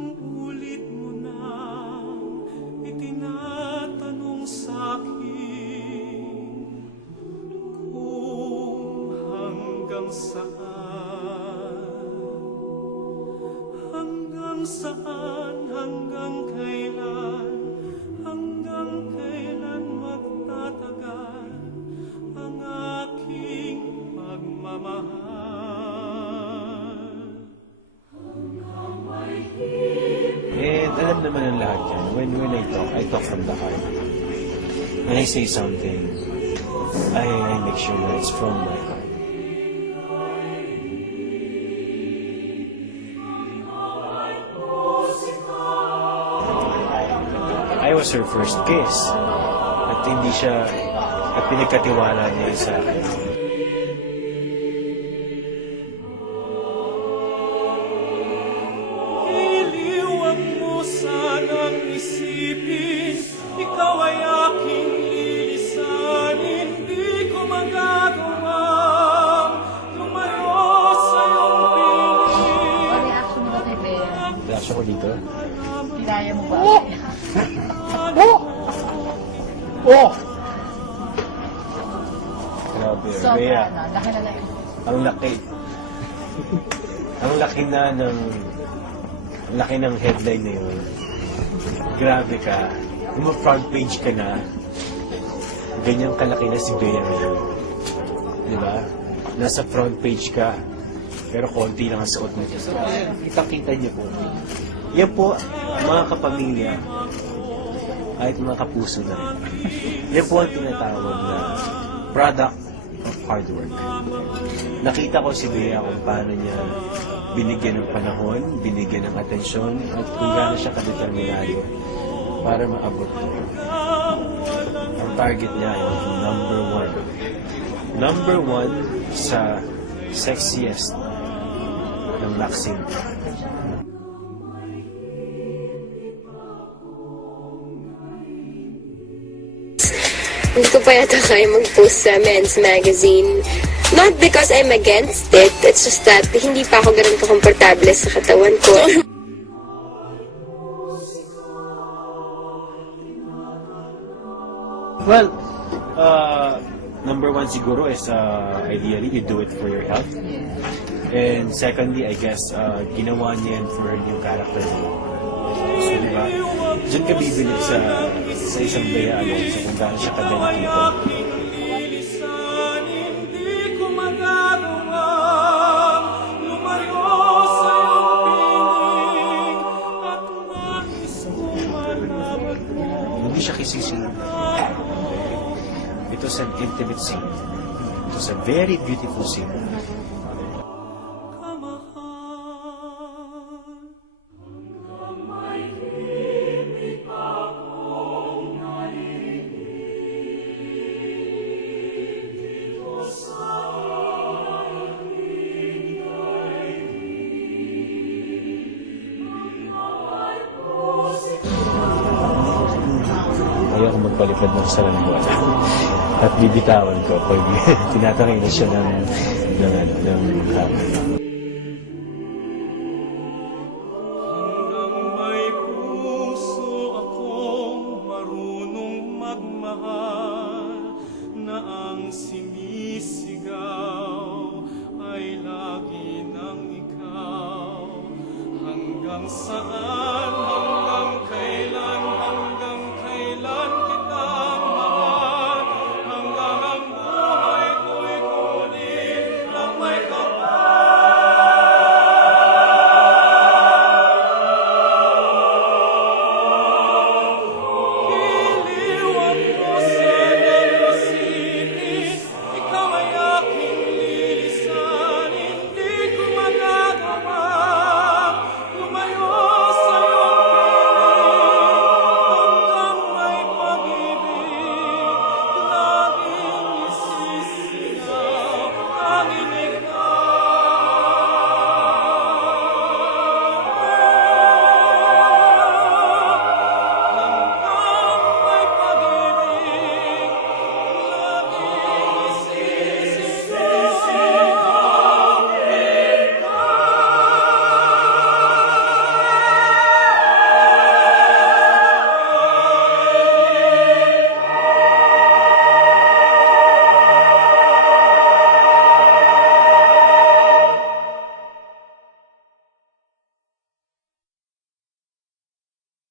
Ilang ulit mo na itinatanong sa'kin kung hanggang saan, hanggang kailan magtatagal ang aking pagmamahal. And alam naman ang lahat yan. When I talk from the heart. When I say something, I make sure that it's from my heart. I was her first kiss. At hindi siya, at pinagkatiwala niya sa akin. Iliwag mo sanang isipin, ikaw ay aking lilisanin. Di ko magagawang lumayo sa iyong piling. Reaction mo kay Bea? Reaction ko dito. Kinaya mo ba? Oh! Grabe, Sobra Bea. na. Laki na lang. Ang laki. Ang laki ng headline na yun. Grabe ka. Kung front page ka na, ganyang kalaki na si Bea ngayon. Diba? Nasa front page ka, pero konti lang ang suot mo. Kita-kita niyo po. Yan po, mga kapamilya, kahit mga kapuso na rin. Yan po ang tinatawag na product of hard work. Nakita ko si Bea kung paano niya binigyan ng panahon, binigyan ng atensyon, at kung gaano siya kadeterminado para maabot ito. Ang target niya ay number one sa sexiest ng Maxim. Hindi ko pa yata kaya mag-post sa men's magazine. Not because I'm against it, it's just that hindi pa ako ganun kakomportable sa katawan ko. Well, number one siguro is ideally you do it for your health. And secondly, I guess, ginawa niya yan for yung character mo. So, di ba? Diyan ka bibilib sa isang Bea Alonzo kung gaano siya ka-dedicated. Di ko magagawang lumayo sa iyong piling at nais ko malaman mo. Hindi siya kisising. It was an intimate scene. It was a very beautiful scene. Ayaw ko magpalipad ng saranggola. At bibitawan ko pag tinatangin na siya ng hapon. Hanggang may puso akong marunong magmahal, na ang sinisigaw ay lagi ng ikaw. Hanggang saan